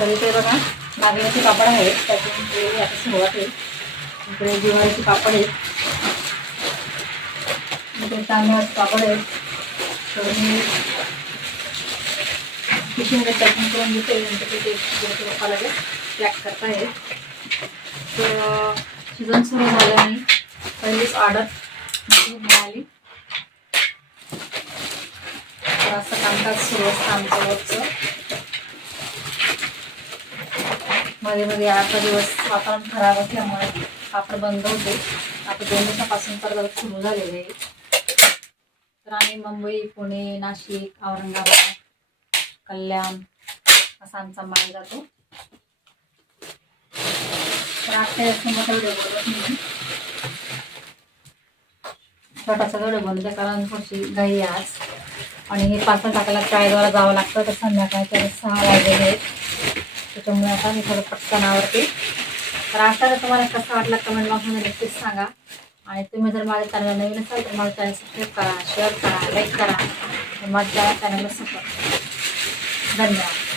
तर इथे बघा नागल्याचे पापड आहेत त्यातून ते आता सुरुवात आहे इकडे दिवाळीचे पापड आहेत. इकडे तांदळाचे पापड आहेत. तर मी पिशवीमध्ये पॅकिंग करून घेते नंतर रोपा लागेल पॅक करता आहे तर सीझन सुरू झाल्याने पहिलीच ऑर्डर मिळाली. तर असं कामकाज सुरू असतं आमच्या रोजचं. मध्ये मध्ये आठ दिवस वातावरण खराब असल्यामुळे पापड बंद होते. आता दोन दिवसापासून तर सुरू झालेले आहे. तर आम्ही मुंबई पुणे नाशिक औरंगाबाद कल्याण असा आमचा माल जातो. तर आजच्या मोठा व्हिडिओ बोलत नाही. छोटासा व्हिडिओ बनवते कारण थोडीशी घाई आज. आणि हे पाच टाकायला चाळीद्वारा जावं लागतं. तर संध्याकाळच्या सहा वाजलेले आहेत. त्याच्यामुळे आता मी थोडं पटकन आवडते तर आता तुम्हाला कसा वाटला कमेंट बॉक्समध्ये नक्कीच सांगा. आणि तुम्ही जर माझ्या चॅनल नवीन असाल तर माझ्या चॅनल सबस्क्राईब करा शेअर करा लाईक करा. माझ्या चॅनलला सपोर्ट धन्यवाद.